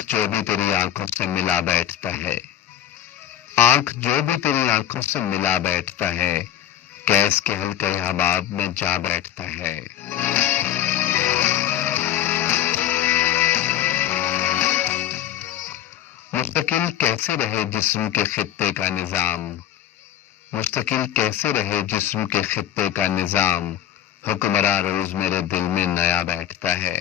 आंख जो भी तेरी आंखों से मिला बैठता है, आंख जो भी तेरी आंखों से मिला बैठता है, कैस के हल्के हबाब में जा बैठता है। मुस्तकिल कैसे रहे जिस्म के खित्ते का निजाम, मुस्तकिल कैसे रहे जिस्म के खित्ते का निजाम, हुक्मरां रोज मेरे दिल में नया बैठता है।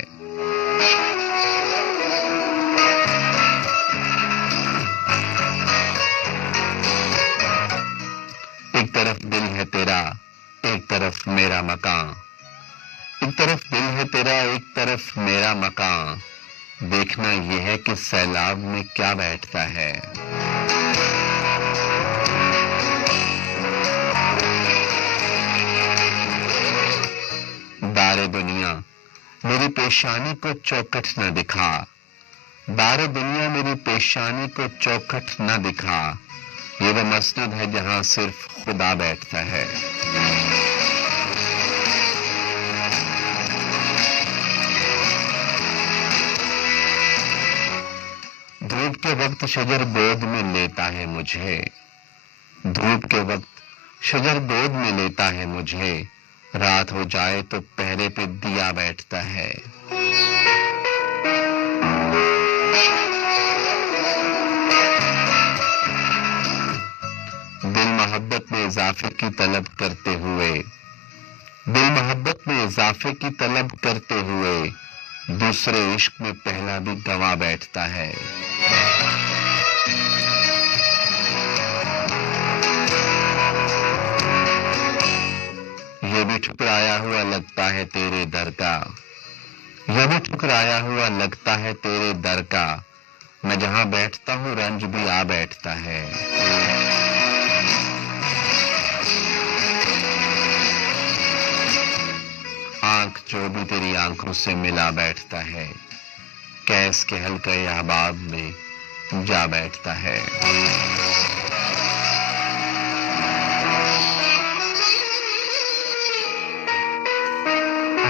एक तरफ दिल है तेरा, एक तरफ मेरा मकान, एक तरफ दिल है तेरा, एक तरफ मेरा मकान, देखना यह है कि सैलाब में क्या बैठता है। दारे दुनिया मेरी पेशानी को चौखट न दिखा, दारे दुनिया मेरी पेशानी को चौखट न दिखा, ये वो मसनद है जहां सिर्फ खुदा बैठता है। धूप के वक्त शजर गोद में लेता है मुझे, धूप के वक्त शजर गोद में लेता है मुझे, रात हो जाए तो पहरे पे दिया बैठता है। दिल मोहब्बत में इजाफे की तलब करते हुए, दिल मोहब्बत में इजाफे की तलब करते हुए, दूसरे इश्क में पहला भी गवा बैठता है। ये भी ठुकराया हुआ लगता है तेरे दर का, यह भी ठुकराया हुआ लगता है तेरे दर का, मैं जहां बैठता हूं रंज भी आ बैठता है। आंख जो भी तेरी आंखों से मिला बैठता है, कैस के हल्के अहबाब में जा बैठता है।